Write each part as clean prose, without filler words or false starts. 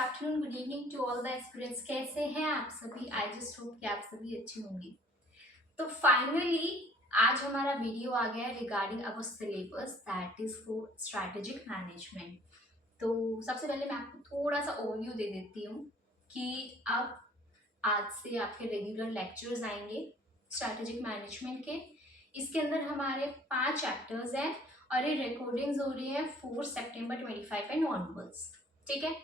Afternoon, good evening to all the aspirants. कैसे हैं आप सभी? आई जस्ट होप कि आप सभी अच्छे होंगे। तो फाइनली आज हमारा वीडियो आ गया regarding our syllabus that is for strategic management. तो सबसे पहले मैं आपको थोड़ा सा ओवरव्यू दे देती हूँ कि अब आज से आपके रेगुलर लेक्चर्स आएंगे स्ट्रैटेजिक मैनेजमेंट के। इसके अंदर हमारे 5 चैप्टर्स हैं और ये रिकॉर्डिंग्स हो रही है 4 सितंबर 25 एंड ऑनवर्ड्स। ठीक है,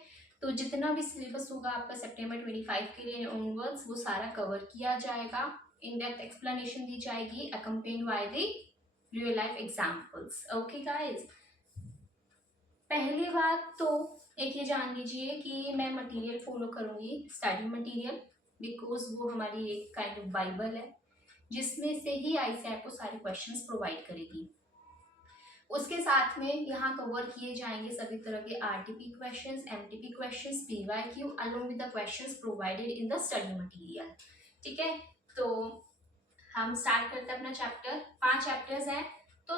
तो जितना भी सिलेबस होगा आपका सितंबर 25 के लिए ऑनवर्ड्स वो सारा कवर किया जाएगा। इन डेप्थ एक्सप्लेनेशन दी जाएगी accompanied by the real life examples. Okay guys, पहली बात तो एक ये जान लीजिए कि मैं मटेरियल फॉलो करूंगी स्टडी मटेरियल, बिकॉज वो हमारी एक काइंड ऑफ बाइबल है जिसमें से ही आईसीएआई आपको सारे क्वेश्चंस प्रोवाइड करेगी। उसके साथ में यहाँ कवर किए जाएंगे सभी तरह के RTP questions, MTP questions, PYQ along with the questions provided in the study material. ठीक है, तो हम स्टार्ट करते हैं अपना चैप्टर। 5 चैप्टर्स हैं तो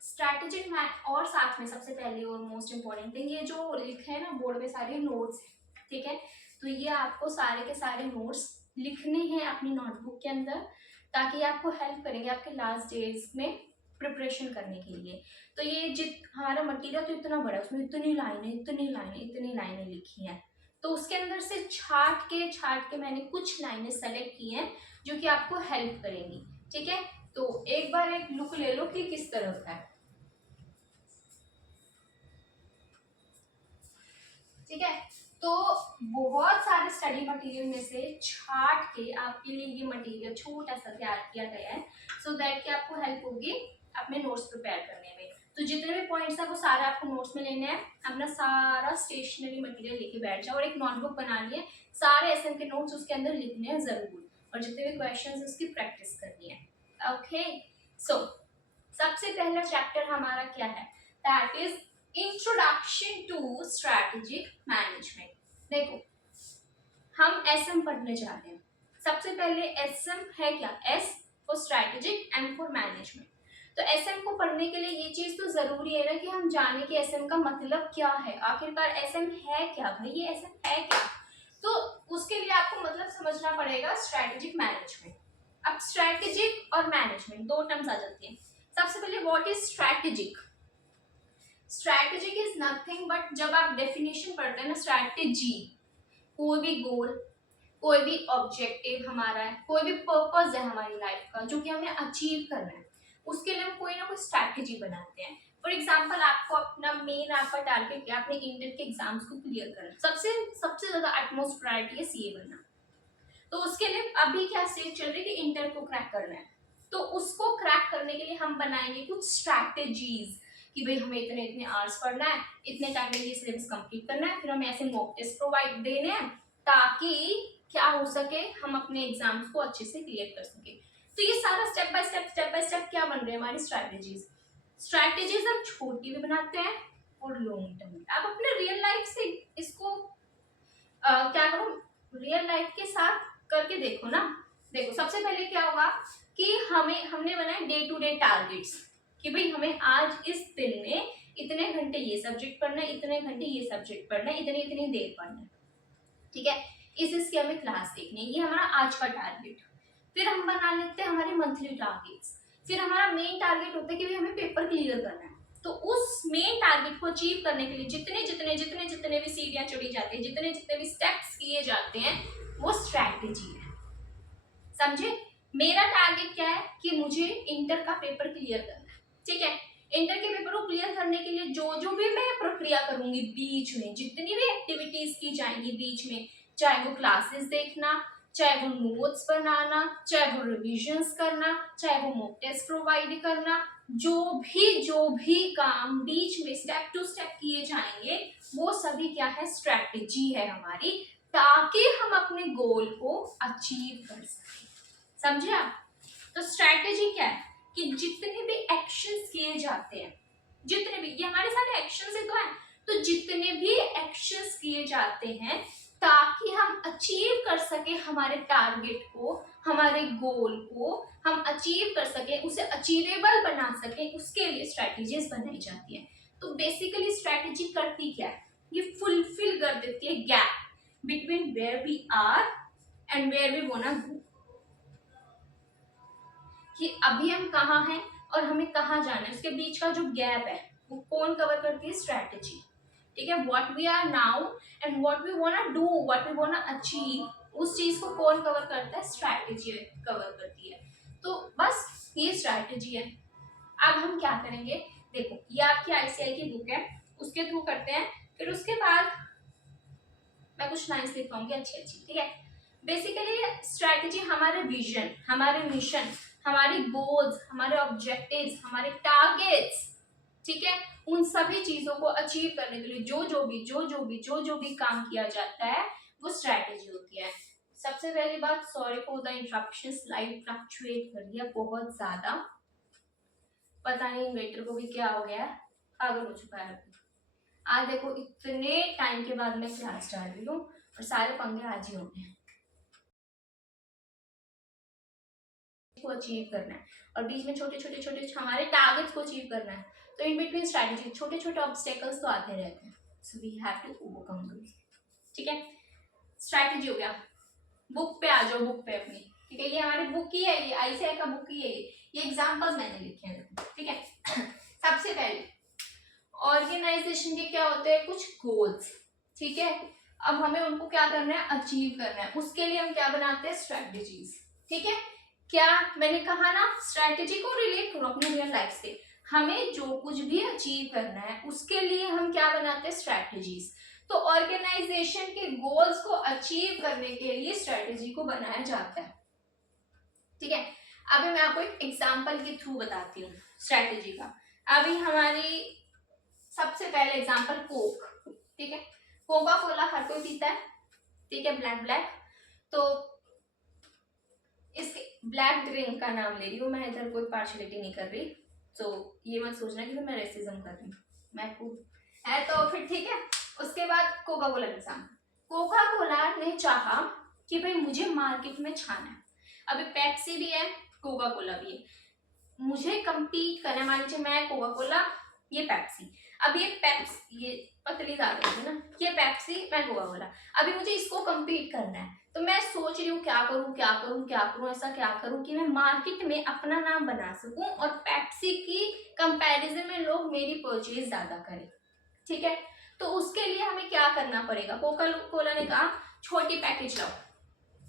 स्ट्रैटेजिक मैथ, और साथ में सबसे पहले और मोस्ट इम्पॉर्टेंट थिंग, ये जो लिखे हैं ना बोर्ड पे सारे नोट्स। ठीक है, तो ये आपको सारे के सारे नोट्स लिखने हैं अपनी नोटबुक के अंदर, ताकि आपको हेल्प करेंगे आपके लास्ट डेज में प्रिपरेशन करने के लिए। तो ये हमारा मटेरियल तो इतना बड़ा है, उसमें इतनी लाइनें लिखी हैं, तो उसके अंदर से छाट के मैंने कुछ लाइनें सेलेक्ट की हैं जो कि आपको हेल्प करेंगी। ठीक है, तो एक बार एक लुक ले लो कि किस तरह का है। ठीक है, तो बहुत सारे स्टडी मटेरियल में से छाट के आपके लिए ये मटेरियल छोटा सा तैयार किया गया है, सो दैट कि आपको हेल्प होगी अपने नोट्स प्रिपेयर करने में। तो जितने भी पॉइंट्स है वो सारे आपको नोट्स में लेने हैं। अपना सारा स्टेशनरी मटेरियल लेके बैठ जाओ और एक नोटबुक बनानी है, सारे एसएम के नोट्स उसके अंदर लिखने हैं जरूर, और जितने भी क्वेश्चंस उसकी प्रैक्टिस करनी है। ओके, सो सबसे पहला चैप्टर हमारा क्या है, that is introduction to strategic management. देखो, हम एसएम पढ़ने जा रहे हैं। सबसे पहले एसएम है क्या, S for strategic, M for management. तो एसएम को पढ़ने के लिए ये चीज तो जरूरी है ना कि हम जाने कि एसएम का मतलब क्या है, आखिरकार एसएम है क्या, भाई ये एसएम है क्या। तो उसके लिए आपको मतलब समझना पड़ेगा स्ट्रैटेजिक मैनेजमेंट। अब स्ट्रैटेजिक और मैनेजमेंट दो टर्म्स आ जाती हैं। सबसे पहले what is strategic. Strategic is nothing but, जब आप डेफिनेशन पढ़ते हैं ना, स्ट्रैटेजी कोई भी गोल, कोई भी ऑब्जेक्टिव हमारा है, कोई भी पर्पस है हमारी लाइफ का जो कि हमें अचीव करना है, उसके लिए हम कोई ना कोई स्ट्रैटेजी बनाते हैं। फॉर एग्जाम्पल, आपको अपना मेन आपका टारगेट क्या, अपने इंटर के एग्जाम्स को क्लियर करना, सबसे ज्यादा एटमोस्ट प्रायोरिटी है सीए बनना। तो उसके लिए अभी क्या स्टेज चल रही है कि इंटर को क्रैक करना है, तो उसको क्रैक करने के लिए हम बनाएंगे कुछ स्ट्रैटेजीज कि भाई हमें इतने इतने आवर्स पढ़ना है, इतने टाइम में ये सिलेबस कंप्लीट करना है, फिर हमें ऐसे मॉक टेस्ट प्रोवाइड देने हैं ताकि क्या हो सके, हम अपने एग्जाम्स को अच्छे से क्लियर कर सके। तो ये सारा स्टेप बाय स्टेप क्या बन रहे हैं हमारी स्ट्रैटेजीज हम छोटी भी बनाते हैं और लॉन्ग टर्म में। आप अपने रियल लाइफ से इसको क्या करो, रियल लाइफ के साथ करके देखो ना। देखो, सबसे पहले क्या होगा कि हमने बनाए डे टू डे टारगेट्स कि भाई हमें आज इस दिन में इतने घंटे ये सब्जेक्ट पढ़ना है, इतने घंटे ये सब्जेक्ट पढ़ना है, इतनी देर पढ़ना है। ठीक है, इसकी हमें क्लास देखनी है, ये हमारा आज का टारगेट। फिर हम बना लेते हैं हमारे मंथली टारगेट्स। फिर हमारा मेन टारगेट होता है कि भाई हमें पेपर क्लियर करना है। तो उस मेन टारगेट को अचीव करने के लिए जितने भी सीढ़ियां चढ़ी जाती है, जितने भी स्टेप्स किए जाते हैं, वो स्ट्रैटेजी है। समझे, मेरा टारगेट क्या है कि मुझे इंटर का पेपर क्लियर करना है। ठीक है, इंटर के पेपर को क्लियर करने के लिए जो भी मैं प्रक्रिया करूंगी, बीच में जितनी भी एक्टिविटीज की जाएंगी बीच में, चाहे वो क्लासेस देखना, चाहे वो नोट्स बनाना, चाहे वो रिविजन्स करना, चाहे वो मॉक टेस्ट प्रोवाइड करना, जो भी काम बीच में स्टेप टू स्टेप किए जाएंगे, वो सभी क्या है, स्ट्रैटेजी है हमारी, ताकि हम अपने गोल को अचीव कर सकें। समझे आप? तो स्ट्रैटेजी क्या है कि जितने भी एक्शंस किए जाते हैं, जितने भी, ये हमारे सारे एक्शंस ही तो हैं, तो जितने भी एक्शंस किए जाते हैं ताकि हम अचीव कर सके हमारे टारगेट को, हमारे गोल को हम अचीव कर सके, उसे अचीवेबल बना सके, उसके लिए स्ट्रैटेजीज बनाई जाती है। तो बेसिकली स्ट्रैटेजी करती क्या है, ये फुलफिल कर देती है gap between where we are and where we want to go, कि अभी हम कहाँ हैं और हमें कहाँ जाना है, उसके बीच का जो गैप है वो कौन कवर करती है? स्ट्रैटेजी। ठीक है, what we are now and what we want to do, what we want to achieve, उस चीज को कौन कवर करता है? स्ट्रैटेजी कवर करती है। तो बस ये स्ट्रैटेजी है। अब हम क्या करेंगे, देखो ये आपकी आईसीआई की बुक है, उसके थ्रू करते हैं, फिर उसके बाद मैं कुछ लाइंस लिख पाऊंगी अच्छी अच्छी। ठीक है, बेसिकली स्ट्रैटेजी हमारे विजन, हमारे मिशन, हमारे गोल्स, हमारे ऑब्जेक्टिव्स, हमारे टारगेट्स, ठीक है, उन सभी चीजों को अचीव करने के लिए जो भी काम किया जाता है वो स्ट्रैटेजी होती है। सबसे पहली बात, sorry for the interruption, slide fluctuate कर दिया बहुत ज्यादा, पता नहीं इन्वेटर को भी क्या हो गया है, पागल हो चुका है। आज देखो इतने टाइम के बाद मैं क्लास डाल रही हूँ और सारे पंगे आज ही होंगे को अचीव करना है, और बीच में छोटे छोटे हमारे टारगेट्स को अचीव करना है। तो इन बिटवीन स्ट्रैटेजी छोटे छोटे ऑब्स्टेकल्स तो आते रहते हैं, so we have to overcome those. ठीक है, स्ट्रैटेजी हो गया। बुक पे आ जाओ, बुक पे अपनी। ठीक है, ये हमारी बुक ही है, ये आईसीआई का बुक ही है, ये एग्जांपल्स मैंने लिखे हैं। ठीक है, सबसे पहले ऑर्गेनाइजेशन के क्या होते हैं? कुछ गोल्स। ठीक है, अब हमें उनको क्या करना है? अचीव करना है। उसके लिए हम क्या बनाते हैं? स्ट्रैटेजीज। ठीक है, क्या मैंने कहा ना, स्ट्रैटेजी को रिलेट करो अपने रियल लाइफ से। हमें जो कुछ भी अचीव करना है उसके लिए हम क्या बनाते हैं? स्ट्रैटेजीज। तो ऑर्गेनाइजेशन के गोल्स को अचीव करने के लिए स्ट्रैटेजी को बनाया जाता है। ठीक है, अभी मैं आपको एक एग्जांपल के थ्रू बताती हूँ स्ट्रैटेजी का। अभी हमारी सबसे पहले एग्जांपल कोक। ठीक है, कोका कोला हर कोई पीता है। ठीक है, ब्लैक ब्लैक, तो इसके ब्लैक ड्रिंक का नाम ले रही हूँ मैं, इधर कोई पार्शियलिटी नहीं कर रही, तो ये मत सोचना कि मैं रेसिज्म कर रही हूँ, मैं खुद है तो फिर। ठीक है, उसके बाद कोका कोला के सामने, कोका कोला ने चाहा कि भाई मुझे मार्केट में छाना है, अभी पेप्सी भी है, कोका कोला भी है, मुझे compete करना है। मान लीजिए मैं कोका कोला, ये पेप्सी, अब ये पेप्सी, ये पतली ज्यादा है ना, ये पेप्सी, मैं कोका कोला, अभी मुझे इसको compete करना है। तो मैं सोच रही हूँ क्या करूँ क्या करूँ क्या करूँ, ऐसा क्या करूँ कि मैं मार्केट में अपना नाम बना सकूं और पेप्सी की कंपैरिजन में लोग मेरी परचेज ज्यादा करें। ठीक है, तो उसके लिए हमें क्या करना पड़ेगा? कोका कोला ने कहा छोटी पैकेज लाओ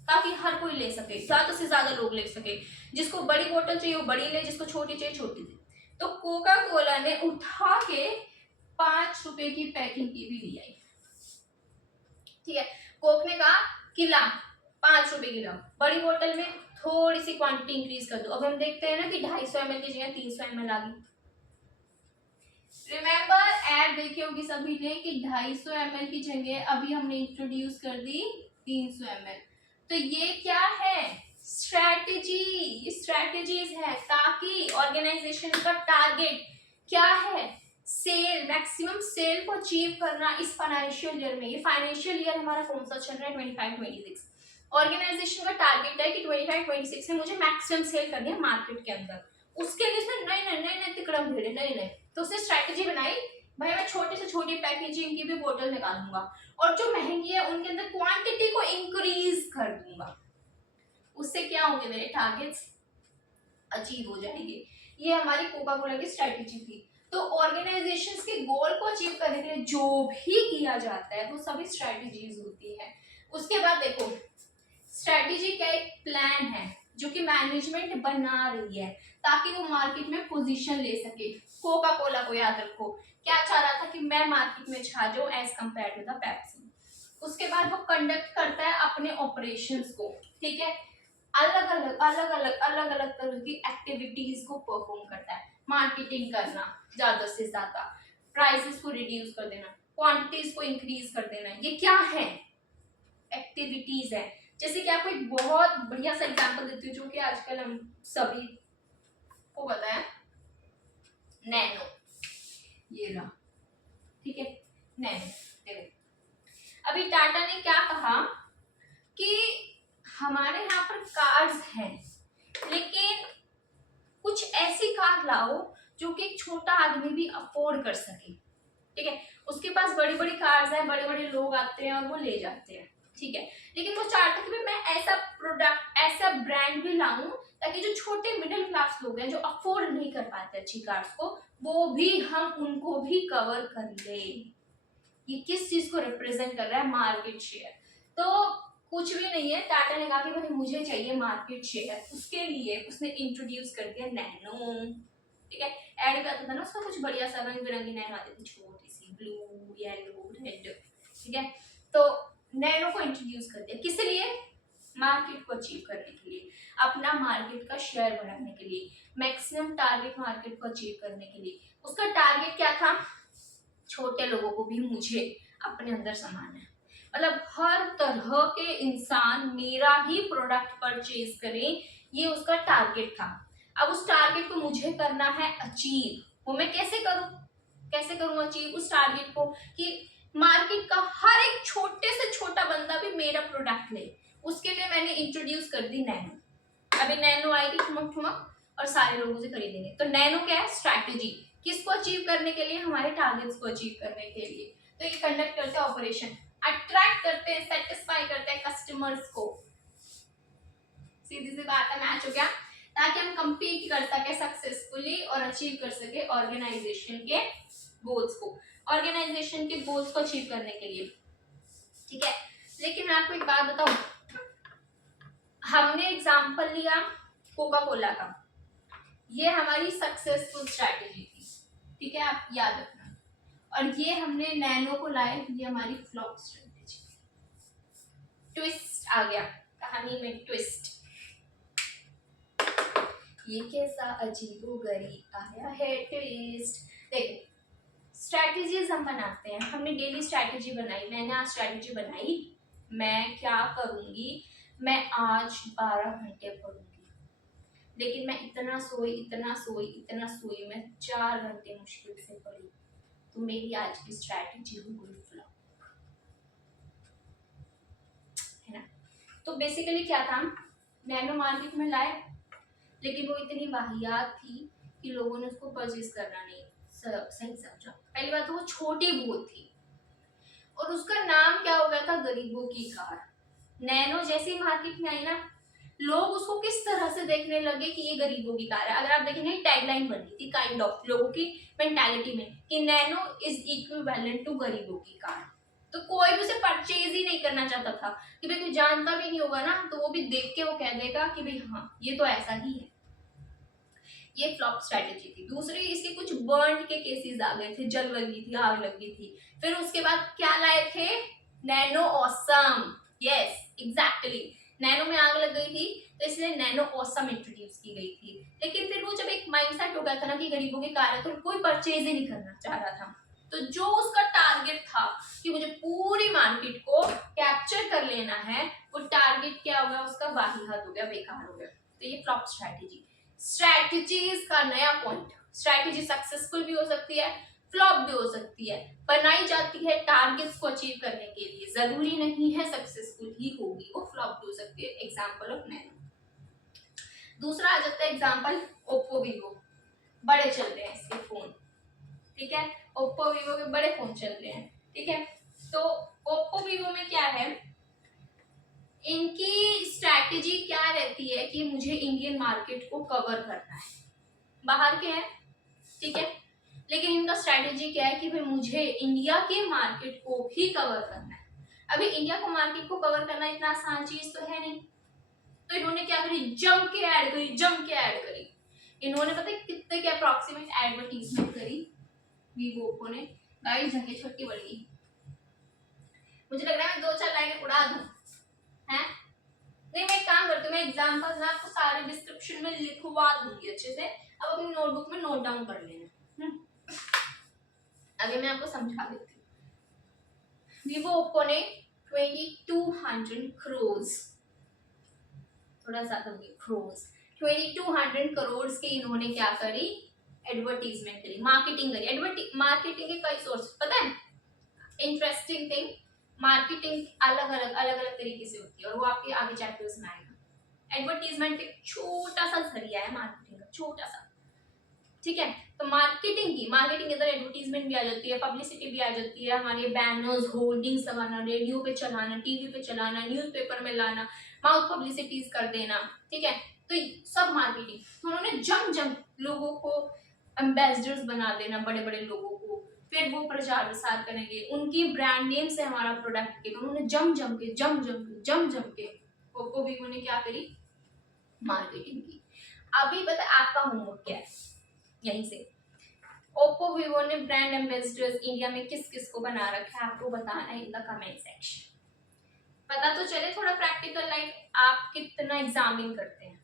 ताकि हर कोई ले सके, ज्यादा से ज्यादा लोग ले सके, जिसको बड़ी बोतल चाहिए वो बड़ी ले, जिसको छोटी चाहिए छोटी ले। तो कोका कोला ने उठा के 5 रुपए की पैकिंग की भी ली आई। ठीक है, कोक ने कहा कि ला 5 रुपए की ला, बड़ी बोतल में थोड़ी सी क्वांटिटी इंक्रीज कर दो। अब हम देखते हैं ना कि 250 ml की जगह 300 ml आ गई। रिमेंबर ऐड देखी होगी सभी ने कि 250 ml की जगह अभी हमने इंट्रोड्यूस कर दी 300 ml। तो ये क्या है? स्ट्रैटेजी, स्ट्रैटेजीज है ताकि ऑर्गेनाइजेशन का टारगेट क्या है? सेल, मैक्सिमम सेल को अचीव करना इस फाइनेंशियल ईयर में। ये फाइनेंशियल ईयर हमारा कौन सा चल रहा है? 25-26। ऑर्गेनाइजेशन का टारगेट है कि 25-26 में मुझे मैक्सिमम सेल करनी है मार्केट के अंदर। उसके लिए इसने नए तिकड़म भिड़े, नए, तो उसने स्ट्रैटेजी बनाई, भाई मैं छोटी से छोटी पैकेजिंग की भी बोतल निकालूंगा और जो महंगी है उनके अंदर क्वांटिटी को इंक्रीज कर दूंगा। उससे क्या होंगे? मेरे टारगेट्स अचीव हो जाएंगे। ये हमारी कोका कोला की स्ट्रैटेजी थी। तो ऑर्गेनाइजेशंस के गोल को अचीव करने के लिए जो भी किया जाता है वो सभी स्ट्रैटेजीज होती है। उसके बाद देखो, स्ट्रैटेजी का एक प्लान है जो कि मैनेजमेंट बना रही है ताकि वो मार्केट में पोजीशन ले सके। कोका कोला को याद रखो, क्या चाह रहा था कि मैं मार्केट में छा जाऊं as compared to the Pepsi. उसके बाद वो कंडक्ट करता है अपने ऑपरेशंस को। ठीक है, अलग अलग तरह की एक्टिविटीज को परफॉर्म करता है। मार्केटिंग करना, ज्यादा से ज्यादा प्राइसेस को रिड्यूस कर देना, क्वांटिटीज को इंक्रीज कर देना, ये क्या है? एक्टिविटीज है। जैसे कि आपको एक बहुत बढ़िया सा एग्जांपल देती हूँ जो कि आजकल हम सभी को पता है, नैनो, ये रहा। ठीक है, नैनो। देखो अभी टाटा ने क्या कहा कि हमारे यहाँ पर कार्स हैं लेकिन कुछ ऐसी कार लाओ जो कि एक छोटा आदमी भी अफोर्ड कर सके। ठीक है, उसके पास बड़ी बड़ी कार्स हैं, बड़े बड़े लोग आते हैं और वो ले जाते हैं, ठीक है, लेकिन वो चाहता है कि मैं ऐसा प्रोडक्ट, ऐसा ब्रांड भी लाऊं ताकि जो छोटे मिडिल क्लास लोग हैं जो अफोर्ड नहीं कर पाते अच्छी कार्स को, वो भी हम उनको भी कवर कर ले। ये किस चीज को रिप्रेजेंट कर रहा है? Market share. तो कुछ भी नहीं है, टाटा ने कहा कि भाई मुझे चाहिए मार्केट शेयर, उसके लिए उसने इंट्रोड्यूस कर दिया नैनो, ठीक है। एड भी आता था ना उसका कुछ बढ़िया सा, रंग बिरंगी नैनो आती थी, छोटी सी ब्लू येलो रेड, ठीक है। तो नैनो को इंट्रोड्यूस कर दिया, किस लिए? मार्केट को अचीव करने के लिए, अपना मार्केट का शेयर बढ़ाने के लिए, मैक्सिमम टारगेट मार्केट को अचीव करने के लिए। उसका टारगेट क्या था? छोटे लोगों को भी मुझे अपने अंदर समाना है, मतलब हर तरह के इंसान मेरा ही प्रोडक्ट परचेज करें, ये उसका टारगेट था। अब उस टारगेट को मुझे करना है अचीव, वो मैं कैसे करूं? कैसे करूं अचीव उस टारगेट को कि मार्केट का हर एक छोटे से छोटा बंदा भी मेरा प्रोडक्ट ले? उसके लिए मैंने इंट्रोड्यूस कर दी नैनो। अभी नैनो आएगी ठुमक ठुमक और सारे लोगों से खरीदेंगे। तो नैनो क्या है? स्ट्रैटेजी, किसको अचीव करने के लिए? हमारे टारगेट्स को अचीव करने के लिए। तो ये कंडक्ट करते हैं ऑपरेशन, अट्रैक्ट करते हैं, सेटिस्फाई करते हैं कस्टमर्स को। सीधी सी बात है, मैच हो गया, ताकि हम कंपीट कर सके सक्सेसफुली और अचीव कर सके ऑर्गेनाइजेशन के गोल्स को, ऑर्गेनाइजेशन के गोल्स को अचीव करने के लिए, ठीक है। लेकिन मैं आपको एक बात बताऊं, हमने एग्जांपल लिया कोका कोला का, ये हमारी सक्सेसफुल स्ट्रैटेजी थी, ठीक है, आप याद रखना। और ये हमने नैनो को लाए, ये हमारी फ्लॉप स्ट्रैटेजी। ट्विस्ट आ गया कहानी में, ट्विस्ट। ये कैसा अजीबोगरीब आया है ट्विस्ट। देखो, स्ट्रैटेजीज हम बनाते हैं, हमने डेली स्ट्रैटेजी बनाई, मैंने आज स्ट्रैटेजी बनाई, मैं क्या करूंगी, मैं आज 12 घंटे पढ़ूंगी, लेकिन मैं इतना सोई इतना सोई इतना सोई, मैं 4 घंटे मुश्किल से पढ़ी, तो मेरी आज की स्ट्रैटेजी हो गई फ्लॉप, है ना। तो बेसिकली क्या था, नैनो मार्केट में लाए, लेकिन वो इतनी वाहियात थी कि लोगों ने उसको परचेज करना नहीं सही समझा। पहली बात तो वो छोटी बहुत थी, और उसका नाम क्या हो गया था? गरीबों की कार। नैनो जैसी मार्केट में आई ना, लोग उसको किस तरह से देखने लगे कि ये गरीबों की कार है। अगर आप देखेंगे टैगलाइन बनी थी काइंड ऑफ लोगों की मेंटालिटी में कि नैनो इज इक्विवेलेंट टू गरीबों की कार। तो कोई भी उसे परचेज ही नहीं करना चाहता था कि भाई कोई जानता भी नहीं होगा ना, तो वो भी देख के वो कह देगा कि भाई हाँ ये तो ऐसा ही है। ये फ्लॉप स्ट्रैटेजी थी। दूसरी, इसके कुछ बर्न के केसेस आ गए थे, जल लगी थी, आग लगी थी। फिर उसके बाद क्या लाए थे? Nano awesome. Yes exactly, nano में आग लग गई थी तो इसलिए नैनो ऑसम इंट्रोड्यूस की गई थी। लेकिन फिर वो जब एक माइंडसेट हो गया था ना कि गरीबों की कार है, तो कोई परचेज ही नहीं करना चाह रहा था। तो जो उसका टारगेट था कि मुझे पूरी मार्केट को कैप्चर कर लेना है, वो टारगेट क्या हो गया उसका? वाहियात हो गया, बेकार हो गया। तो ये फ्लॉप स्ट्रैटेजी। स्ट्रैटेजीज का नया पॉइंट, स्ट्रैटेजी सक्सेसफुल भी हो सकती है, फ्लॉप भी हो सकती है, बनाई जाती है टारगेट्स को अचीव करने के लिए, जरूरी नहीं है सक्सेसफुल ही होगी, वो फ्लॉप भी हो सकती है। Example of nano. दूसरा आ जाता है एग्जांपल ओप्पो वीवो, बड़े चल रहे हैं इसके फोन, ठीक है, ओप्पो वीवो के बड़े फोन चल रहे हैं, ठीक है। तो ओप्पो वीवो में क्या है, इनकी स्ट्रैटेजी क्या रहती है कि मुझे इंडियन मार्केट को कवर करना है, बाहर के हैं, ठीक है, लेकिन इनका स्ट्रैटेजी क्या है कि भाई मुझे इंडिया के मार्केट को भी कवर करना है। अभी इंडिया को मार्केट को कवर करना इतना आसान चीज तो है नहीं, तो इन्होंने क्या करी? जम के ऐड करी, जम के ऐड करी। इन्होंने पता है कितने के अप्रोक्सीमेट एडवर्टीजमेंट करी वीवो ओप्पो ने, गाइस झंके छोटी बढ़ गई। मुझे लग रहा है मैं 2-4 लाइनें उड़ा दूं, हैं? नहीं, मैं एक काम करती हूँ, मैं एग्जांपल्स ना आपको सारे डिस्क्रिप्शन में लिखवा दूंगी अच्छे से, अब अपनी नोटबुक में नोट डाउन कर लेना। अभी मैं आपको समझा देती हूँ। वीवो ओप्पो ने 2200 करोड़, थोड़ा ज्यादा हो गया, करोड़, 2200 करोड़ के इन्होंने क्या करी? एडवर्टीजमेंट करी, मार्केटिंग करी। मार्केटिंग के कई सोर्स पता है, इंटरेस्टिंग थिंग, मार्केटिंग अलग अलग तरीके से होती है, और वो आपके आगे चैप्टर्स में आएगा। एडवर्टीजमेंट एक छोटा सा जरिया है मार्केटिंग का, छोटा सा। ठीक है। तो मार्केटिंग के अंदर एडवर्टीजमेंट भी आ जाती है, पब्लिसिटी भी आ जाती है, हमारे बैनर्स, होर्डिंग्स लगाना, रेडियो पे चलाना, टीवी पे चलाना, न्यूज़पेपर में लाना, माउथ पब्लिसिटीज कर देना, ठीक है। तो सब मार्केटिंग। उन्होंने जम जम लोगों को एम्बेसडर्स बना देना, बड़े बड़े लोगों को, फिर वो प्रचार प्रसार करेंगे, उनकी ब्रांड नेम से हमारा प्रोडक्ट बिकेगा। उन्होंने जम जम के ओप्पो वीवो ने क्या करी, मार्केटिंग की। अभी पता है आपका होमवर्क क्या है, यहीं से ओप्पो वीवो ने ब्रांड एम्बेसडर्स इंडिया में किस किस को बना रखा है, आपको बताना है इन द कमेंट सेक्शन। पता तो चले थोड़ा प्रैक्टिकल लाइक आप कितना एग्जामिन करते हैं,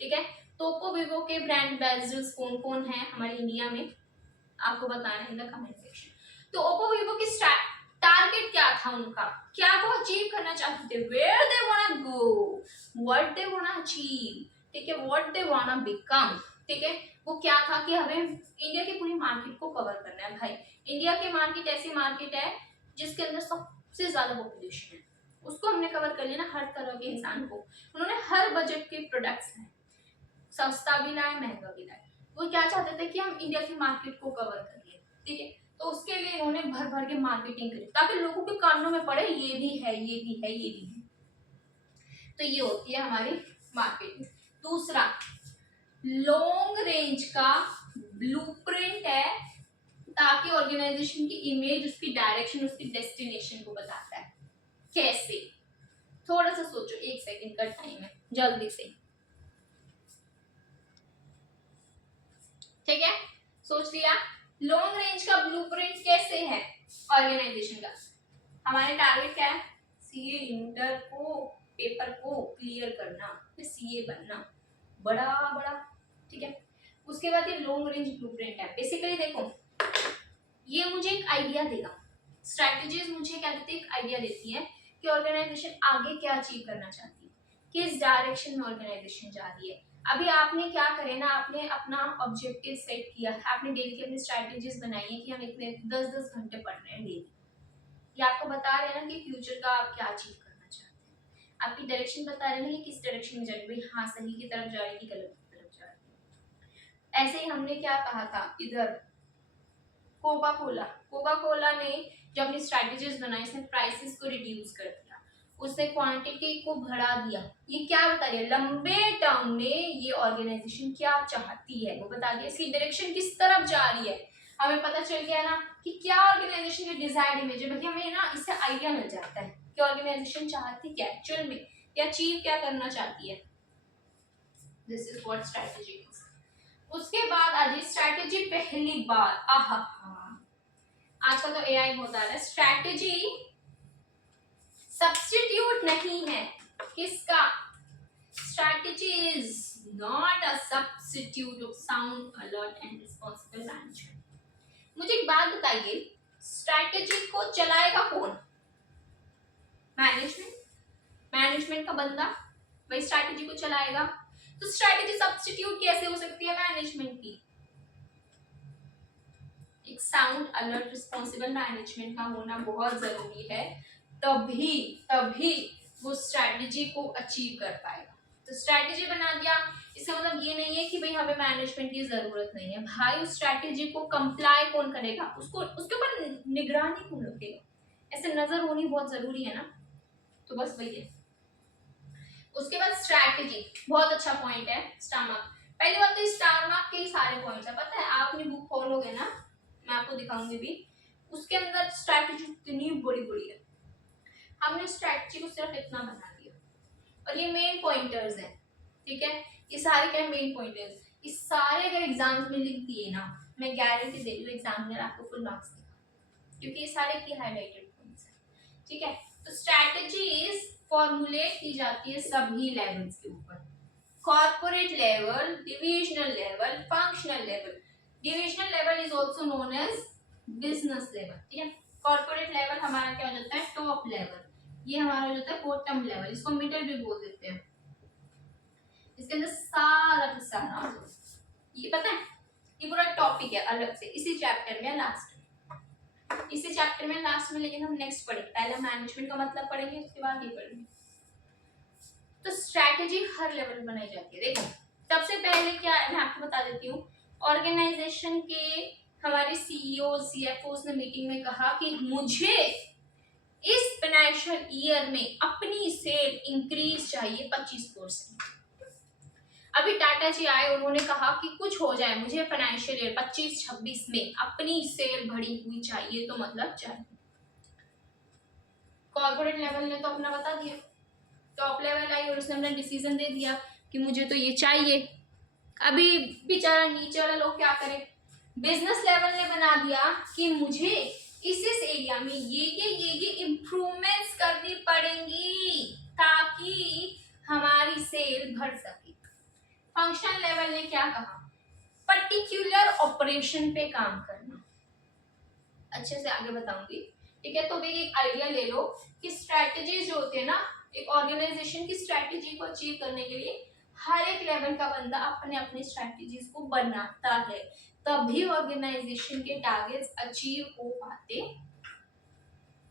ठीक है। तो ओप्पो वीवो के ब्रांड एम्बेसडर्स कौन कौन है हमारे इंडिया में, आपको बताना है इन द कमेंट सेक्शन। तो ओप्पो वीवो की टारगेट क्या था उनका, क्या वो अचीव करना चाहते थे, where they wanna go, what they wanna achieve, ठीक है, व्हाट दे वांना बिकम, ठीक है। वो क्या था कि हमें इंडिया की पूरी मार्केट को कवर करना है। भाई इंडिया की मार्केट ऐसी मार्केट है जिसके अंदर सबसे ज्यादा पॉपुलेशन है, उसको हमने कवर कर लिया ना, हर तरह के इंसान को। उन्होंने हर बजट के प्रोडक्ट्स लाए, सस्ता भी लाए, महंगा भी लाए। वो क्या चाहते थे कि हम इंडिया की मार्केट को कवर करिए, ठीक है। तो उसके लिए उन्होंने भर भर के मार्केटिंग करी ताकि लोगों के कानों में पड़े ये भी है, ये भी है, ये भी है। तो ये होती है हमारी मार्केटिंग। दूसरा, लॉन्ग रेंज का ब्लूप्रिंट है ताकि ऑर्गेनाइजेशन की इमेज, उसकी डायरेक्शन, उसकी डेस्टिनेशन को बताता है। कैसे, थोड़ा सा सोचो, 1 सेकंड का टाइम है, जल्दी से, ठीक है, सोच लिया। लॉन्ग रेंज का ब्लूप्रिंट कैसे है ऑर्गेनाइजेशन का, हमारे टारगेट क्या है, सीए इंटर को पेपर को क्लियर करना, सीए बनना, बड़ा बड़ा, ठीक है। उसके बाद ये लॉन्ग रेंज ब्लूप्रिंट है। बेसिकली देखो, ये मुझे एक आइडिया देगा, स्ट्रैटेजीज मुझे क्या देती है, एक आइडिया देती है कि ऑर्गेनाइजेशन आगे क्या अचीव करना चाहती है, किस डायरेक्शन में ऑर्गेनाइजेशन जा रही है। अभी आपने क्या करे ना, आपने अपना ऑब्जेक्टिव सेट किया, आपने डेली की अपनी स्ट्रैटेजीज बनाई है कि हम इतने 10-10 घंटे पढ़ रहे हैं डेली। ये आपको बता रहे हैं ना कि फ्यूचर का आप क्या अचीव करना चाहते हैं, आपकी डायरेक्शन बता रहे हैं ना कि किस डायरेक्शन में जा रही है, हाँ सही की तरफ जा रही है कि गलत की तरफ जा रही है। ऐसे ही हमने क्या कहा था, इधर कोका कोला ने जो अपनी स्ट्रैटेजीज बनाई, इसने प्राइसेस को रिड्यूस कर दिया, उसने क्वांटिटी को बढ़ा दिया। ये क्या बता रही है, लंबे टर्म में ये ऑर्गेनाइजेशन क्या चाहती है, वो बता दिया, इसकी डायरेक्शन किस तरफ जा रही है। हमें पता चल गया ना कि क्या ऑर्गेनाइजेशन की डिजायर्ड इमेज है। बाकी हमें ना इससे आइडिया मिल जाता है कि ऑर्गेनाइजेशन चाहती क्या एक्चुअल में, या अचीव क्या करना चाहती है। This is what strategy is. उसके बाद आज स्ट्रैटेजी पहली बार, आहा आजकल तो एआई बहुत आ रहा है। स्ट्रैटेजी सब्स्टिट्यूट नहीं है, किसका, strategy is not a substitute of sound, alert and responsible management. मुझे एक बात बताइए, स्ट्रैटेजी को चलाएगा कौन, मैनेजमेंट का बंदा वही स्ट्रैटेजी को चलाएगा। तो स्ट्रैटेजी सब्स्टिट्यूट कैसे हो सकती है मैनेजमेंट की, एक साउंड अलर्ट रिस्पांसिबल मैनेजमेंट का होना बहुत जरूरी है, तभी वो स्ट्रैटेजी को अचीव कर पाएगा। तो स्ट्रैटेजी बना दिया, इसका मतलब ये नहीं है कि भाई हमें मैनेजमेंट की जरूरत नहीं है। भाई उस स्ट्रैटेजी को कंप्लाई कौन करेगा, उसको उसके ऊपर निगरानी कौन रखेगा, ऐसे नजर होनी बहुत जरूरी है ना। तो बस वही है। उसके बाद स्ट्रैटेजी, बहुत अच्छा पॉइंट है स्टार मार्क। पहली बात तो स्टार मार्क के ही सारे पॉइंट्स है, पता है आप अपनी बुक खोलोगे ना, मैं आपको दिखाऊंगी भी, उसके अंदर स्ट्रैटेजी कितनी बड़ी बड़ी है। हमने स्ट्रैटेजी को सिर्फ इतना बना दिया और ये मेन पॉइंटर्स हैं, ठीक है। ये सारे क्या मेन पॉइंटर्स, इस सारे अगर एग्जाम्स में लिख दिए ना, मैं गारंटी दे रही हूँ एग्जामिनर आपको फुल मार्क्स देगा, क्योंकि ये सारे की हाईलाइटेड पॉइंट्स हैं, ठीक है। तो स्ट्रैटेजीज फॉर्मुलेट की जाती है सभी लेवल्स के ऊपर, corporate level, divisional level, functional level. Divisional level is also known as business level, ठीक है। कॉर्पोरेट लेवल हमारा क्या हो जाता है, टॉप लेवल, ये हमारा हो जाता है बॉटम लेवल, इसको मिडल भी बोल देते हैं। इसके अंदर सारा का सारा ये पता है, ये पूरा टॉपिक है अलग से, इसी चैप्टर में लास्ट में, लेकिन हम नेक्स्ट पढ़ेंगे, पहले मैनेजमेंट का मतलब पढ़ेंगे, उसके बाद ये पढ़ेंगे। तो स्ट्रैटेजी हर लेवल में बनाई जाती है। देखो सबसे पहले क्या है, मैं आपको बता देती हूँ, ऑर्गेनाइजेशन के हमारे सीईओ सीएफओ ने मीटिंग में कहा कि मुझे इस फाइनेंशियल ईयर में अपनी सेल इंक्रीज चाहिए 25%। अभी टाटा जी आए, उन्होंने कहा कि कुछ हो जाए, मुझे फाइनेंशियल ईयर 25-26 में अपनी सेल बढ़ी हुई चाहिए, तो मतलब चाहिए। कॉर्पोरेट लेवल ने तो अपना बता दिया, टॉप लेवल आई और उसने अपना डिसीजन दे दिया कि मुझे तो ये चाहिए। अभी बेचारा नीचे वाला लोग क्या करें, बिजनेस लेवल ने बना दिया कि मुझे इस एरिया में ये इम्प्रूवमेंट्स करनी पड़ेंगी ताकि हमारी सेल बढ़ सके। फंक्शन लेवल ने क्या कहा, पर्टिकुलर ऑपरेशन पे काम करना। अच्छे से आगे बताऊंगी, ठीक है। तो भी एक आइडिया ले लो कि स्ट्रेटजीज जो होती है ना, एक ऑर्गेनाइजेशन की स्ट्रेटजी को अचीव करने के लिए हर एक लेवल का बंदा अपने अपनी स्ट्रेटजीज को बनाता है, तभी ऑर्गेनाइजेशन के टारगेट्स अचीव हो पाते।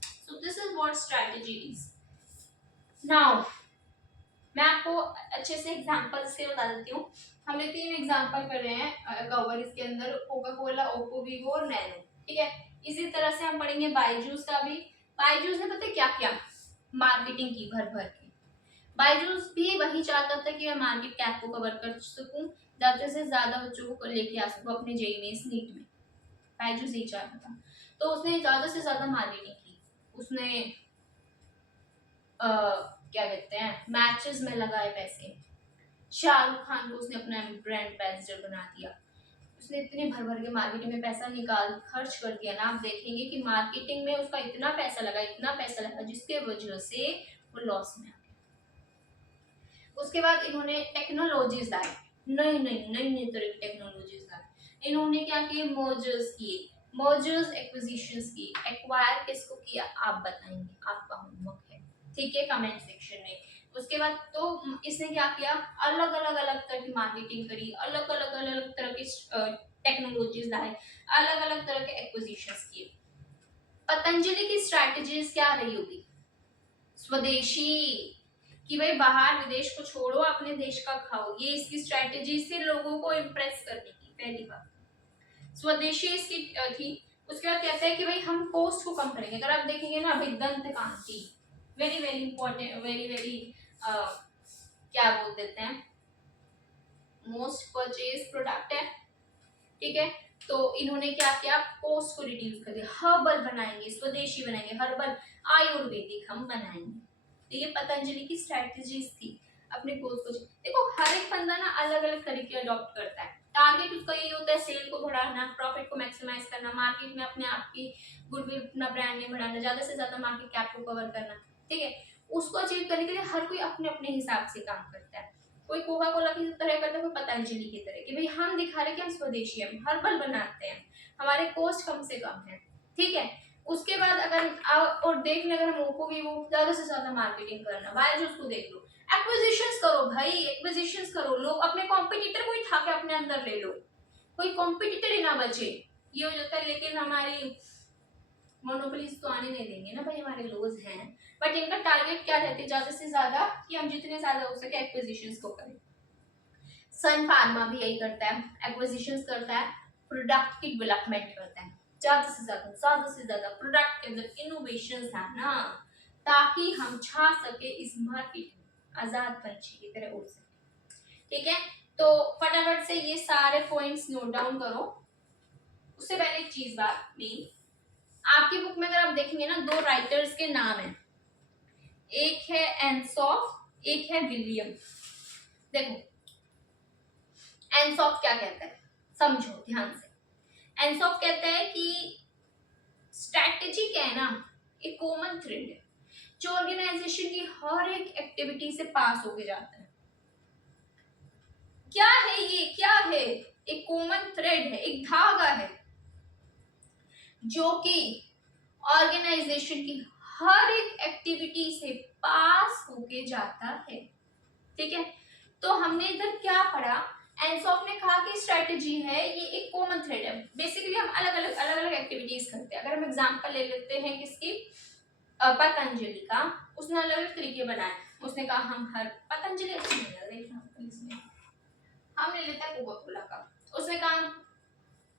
So this is what strategy is. Now मैं आपको अच्छे से एग्जांपल से बता देती हूँ। हमने 3 एग्जांपल कर रहे हैं कवर, इसके अंदर कोका कोला, ओप्पो, वीवो और नैनो, ठीक है। इसी तरह से हम पढ़ेंगे बायजूस का भी। बायजूस ने पता है क्या किया, मार्केटिंग की भर भर के। बायजूस भी वही चाहता था कि मैं मार्केट कैप को कवर कर सकूं, ज्यादा से ज्यादा बच्चों को लेके आ सकूं अपने जेईई मेंस नीट में। बायजूस यही चाहता था, तो उसने ज्यादा से ज्यादा मार्केटिंग की। उसने क्या कहते हैं, मैचेस में लगाए पैसे। शाहरुख खान को उसने अपना ब्रांड एम्बेसडर बना दिया। उसने इतने भर भर के मार्केटिंग में पैसा खर्च कर दिया ना, आप देखेंगे कि मार्केटिंग में उसका इतना पैसा लगा जिसके वजह से वो लॉस में आ गया। उसके बाद इन्होंने टेक्नोलॉजीज लाए, नई तरह की टेक्नोलॉजीज लाए। इन्होंने क्या किए, मर्जर्स एक्विजिशंस की। एक्वायर किसको किया आप बताएंगे, आपका होमवर्क है, ठीक है, कमेंट सेक्शन में। उसके बाद तो इसने क्या किया, अलग अलग तरह की मार्केटिंग करी, अलग अलग तरह की टेक्नोलॉजीज लाए, अलग अलग तरह के एक्विजिशंस किए। पतंजलि की स्ट्रैटेजीज क्या रही होगी, स्वदेशी, कि भाई बाहर विदेश को छोड़ो, अपने देश का खाओ। ये इसकी स्ट्रैटेजी से लोगों को इम्प्रेस करने की पहली बात स्वदेशी इसकी थी। उसके बाद कहते हैं कि भाई हम कॉस्ट को कम करेंगे। अगर आप देखेंगे ना, अभी दंत कांति वेरी वेरी इंपॉर्टेंट, वेरी क्या बोल देते हैं, मोस्ट परचेज प्रोडक्ट है, ठीक है। तो इन्होंने क्या किया, कॉस्ट को रिड्यूस कर दिया। हर्बल बनाएंगे, स्वदेशी बनाएंगे, हर्बल आयुर्वेदिक हम बनाएंगे। तो ये पतंजलि की स्ट्रेटजीज थी अपने कोर्स को। देखो हर एक बंदा ना अलग अलग तरीके अडॉप्ट करता है। टारगेट उसका यही होता है, सेल को बढ़ाना, प्रॉफिट को मैक्सिमाइज करना, मार्केट में अपने आप की गुडविल, अपना ब्रांड नेम बढ़ाना, ज्यादा से ज्यादा मार्केट कैप को कवर करना, ठीक है। उसको अचीव करने के लिए हर कोई अपने अपने हिसाब से काम करता है। कोई कोका कोला की तरह करता है, कोई पतंजलि की तरह, कि भाई हम दिखा रहे कि हम स्वदेशी हैं, हर्बल बनाते हैं, हमारे कॉस्ट कम से कम है, ठीक है। उसके बाद अगर और देख ले, अगर हम ओप्पो वीवो ज्यादा से ज्यादा मार्केटिंग करना, बायजूस को देख लो, एक्विजिशंस करो भाई, एक्विजिशंस करो। लोग अपने कॉम्पिटिटर को ही ठा के अपने अंदर ले लो, कोई कॉम्पिटिटर ही ना बचे। ये हो जाता है, लेकिन हमारी मोनोपोलीज तो आने नहीं देंगे ना भाई, हमारे लोग हैं। बट इनका टारगेट क्या रहते हैं, ज्यादा से ज्यादा कि हम जितने ज्यादा हो सके एक्विजिशंस को करें। सन फार्मा भी यही करता है, एक्विजिशंस करता है, प्रोडक्ट की डेवलपमेंट करता है, ज्यादा से ज्यादा प्रोडक्ट के अंदर इनोवेशंस है ना, ताकि हम छा सके इस मार्केट में, आजाद पंछी की तरह उड़ सके, ठीक है। तो फटाफट से ये सारे पॉइंट्स नोट डाउन करो। उससे पहले एक चीज बात मेन, आपकी बुक में अगर आप देखेंगे ना, 2 राइटर्स के नाम हैं, एक है एनसॉफ, एक है विलियम। देखो एनसॉफ क्या कहता है, समझो ध्यान से। एनसॉफ कहता है कि स्ट्रैटेजी क्या है ना, एक कॉमन थ्रेड है जो ऑर्गेनाइजेशन की हर एक एक्टिविटी से पास होके जाता है। क्या है ये, क्या है, एक कॉमन थ्रेड है, एक धागा है जो कि ऑर्गेनाइजेशन की हर एक एक्टिविटी से पास होके जाता है, ठीक है। तो हमने इधर क्या पढ़ा, एनसॉफ ने कहा कि स्ट्रेटजी है ये एक कॉमन थ्रेड है। बेसिकली हम अलग अलग एक्टिविटीज करते हैं। अगर हम एग्जांपल ले लेते हैं किसकी, पतंजलि का, उसने अलग अलग तरीके बनाए। उसने कहा हम हर पतंजलि अच्छी नहीं है, देखना इसमें हम ले लेते हैं कोका कोला का। उसमें काम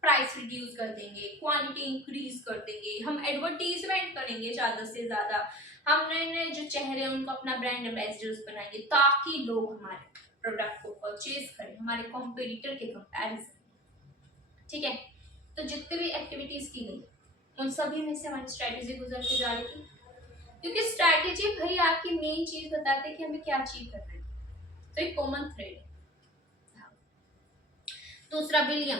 प्राइस रिड्यूस कर देंगे, क्वांटिटी इंक्रीज कर देंगे, हम एडवर्टीजमेंट करेंगे ज्यादा से ज्यादा, हम नए नए जो चेहरे हैं उनको अपना ब्रांड एम्बेसडर्स बनाएंगे ताकि लोग हमारे प्रोडक्ट को परचेज करें हमारे कॉम्पिटिटर के कंपैरिजन। ठीक है, तो जितने भी एक्टिविटीज की गई उन सभी में से हमारी स्ट्रेटेजी गुजरती जा रही थी, क्योंकि स्ट्रेटेजी भाई आपकी मेन चीज बताते हैं कि हमें क्या अचीव करना है, तो एक कॉमन थ्रेड है। दूसरा विलियम,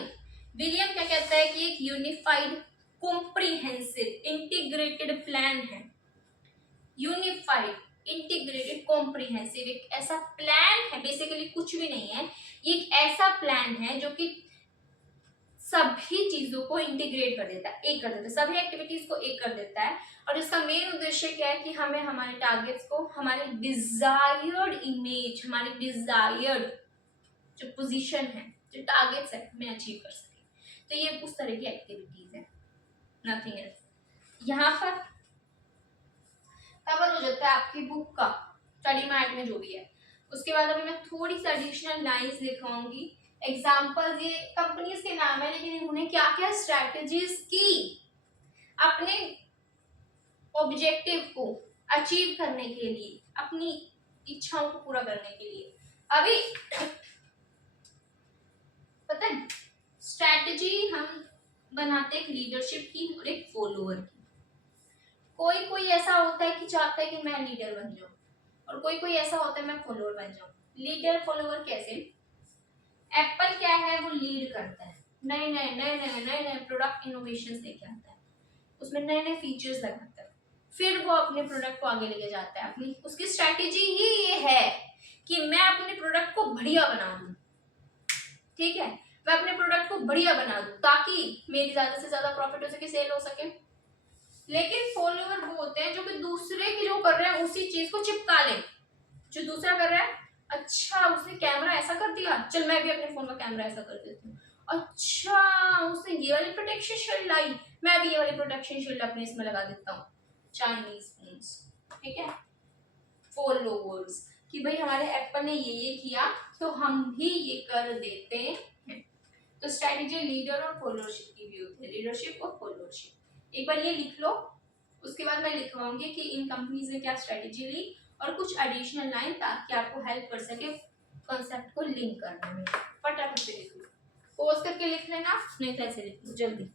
विलियम क्या कहता है कि एक यूनिफाइड कॉम्प्रिहेंसिव इंटीग्रेटेड प्लान है। यूनिफाइड इंटीग्रेटेड कॉम्प्रिहेंसिव एक ऐसा प्लान है, बेसिकली कुछ भी नहीं है, ये एक ऐसा प्लान है जो कि सभी चीजों को इंटीग्रेट कर देता है, एक कर देता है, सभी एक्टिविटीज को एक कर देता है। और इसका मेन उद्देश्य क्या है कि हमें हमारे टारगेट्स को हमारे डिजायर्ड इमेज, हमारे डिजायर्ड जो पोजीशन है, जो टारगेट्स है, हमें अचीव कर सके। तो ये उस तरह की एक्टिविटीज है, नथिंग एल्स। यहाँ पर कवर हो जाता है आपकी बुक का स्टडी मैट में जो भी है। उसके बाद अभी मैं थोड़ी सी एडिशनल लाइंस लिखवाऊंगी, एग्जाम्पल, ये कंपनीज के नाम है लेकिन इन्होंने क्या क्या स्ट्रैटेजीज की अपने ऑब्जेक्टिव को अचीव करने के लिए, अपनी इच्छाओं को पूरा करने के लिए। अभी पता है स्ट्रैटेजी हम बनाते एक लीडरशिप की और एक फॉलोअर की। कोई कोई ऐसा होता है कि चाहता है कि मैं लीडर बन जाऊं, और कोई कोई ऐसा होता है मैं फॉलोअर बन जाऊं। लीडर फॉलोअर कैसे? एप्पल क्या है, वो लीड करता है, नए नए नए नए नए नए प्रोडक्ट इनोवेशन लेके आता है, उसमें नए नए फीचर्स लगाता है, फिर वो अपने प्रोडक्ट को आगे लेके जाता है। अपनी उसकी स्ट्रैटेजी ही ये है कि मैं अपने प्रोडक्ट को बढ़िया बना दूं। ठीक है, मैं अपने प्रोडक्ट को बढ़िया बना दूं ताकि मेरी ज्यादा से ज्यादा प्रॉफिट हो सके, सेल हो सके। लेकिन फॉलोअर वो होते हैं जो कि दूसरे की जो कर रहे हैं उसी चीज को चिपका ले। जो दूसरा कर रहा है, अच्छा उसने कैमरा ऐसा कर दिया, चल मैं भी अपने फोन का कैमरा ऐसा कर देती हूँ। अच्छा उसने ये वाली प्रोटेक्शन शील्ड लाई, मैं भी ये वाली प्रोटेक्शन शील्ड अपने इसमें लगा देता हूँ। चाइनीज फोन्स, ठीक है, फॉलोअर्स कि भाई हमारे एप्पल ने ये किया तो हम भी ये कर देते हैं। तो स्ट्रेटेजी लीडर और फॉलोअरशिप की भी होती है, लीडरशिप और फॉलोअरशिप। एक बार ये लिख लो, उसके बाद मैं लिखवाऊंगी कि इन कंपनीज ने क्या स्ट्रेटेजी ली और कुछ एडिशनल लाइन ताकि आपको हेल्प कर सके कॉन्सेप्ट को लिंक करने में। फटाफट से लिख लो, पोज करके लिख लेना, नहीं तो ऐसे लिख लो जल्दी।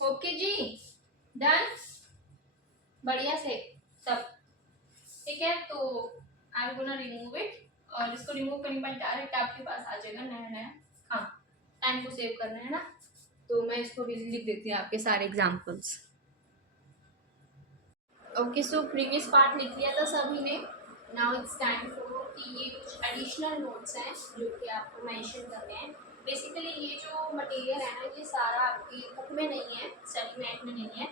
ओके जी, डन, बढ़िया से सब ठीक है। तो I am gonna remove it, और इसको रिमूव करने पर डायरेक्ट आपके पास आ जाएगा नया नया। हाँ, टाइम को सेव करना है ना, तो मैं इसको भी लिख देती हूँ आपके सारे examples. Okay, so previous part लिख लिया था सभी ने, नाउ इट्स टाइम फॉर कि ये कुछ एडिशनल नोट्स हैं जो कि आपको मेंशन करने हैं। बेसिकली ये जो मटेरियल है ना, ये सारा आपकी बुक में नहीं है, स्टडी मैट में नहीं है,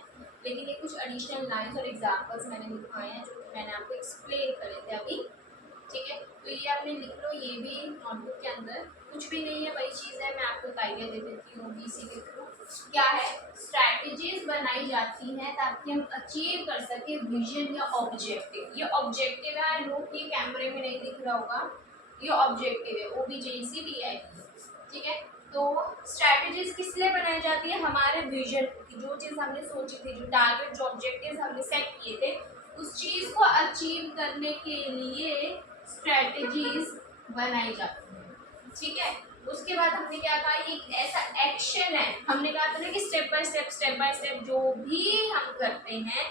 लेकिन ये कुछ एडिशनल लाइन्स और एग्जाम्पल्स मैंने लिखवाए हैं जो कि मैंने आपको एक्सप्लेन करे थे अभी। ठीक है, तो ये आपने लिख लो, ये भी नोटबुक के अंदर कुछ भी नहीं है, वही चीज़ है, मैं आपको एक आइडिया दे देती हूँ बीसी के थ्रू। क्या है, स्ट्रैटेजीज बनाई जाती हैं ताकि हम अचीव कर सके विजन या ऑब्जेक्टिव। ये ऑब्जेक्टिव है, आई नो कि कैमरे में नहीं दिख रहा होगा, ये ऑब्जेक्टिव है, OBJC भी है। ठीक है, तो स्ट्रैटेजीज किस लिए बनाई जाती है, हमारे विजन की जो चीज़ हमने सोची थी, जो टारगेट, जो ऑब्जेक्टिव हमने सेट किए थे, उस चीज़ को अचीव करने के लिए स्ट्रैटेजीज बनाई जाती है। ठीक है, उसके बाद हमने क्या कहा, ये एक ऐसा एक्शन है, हमने कहा था ना कि स्टेप बाय स्टेप जो भी हम करते हैं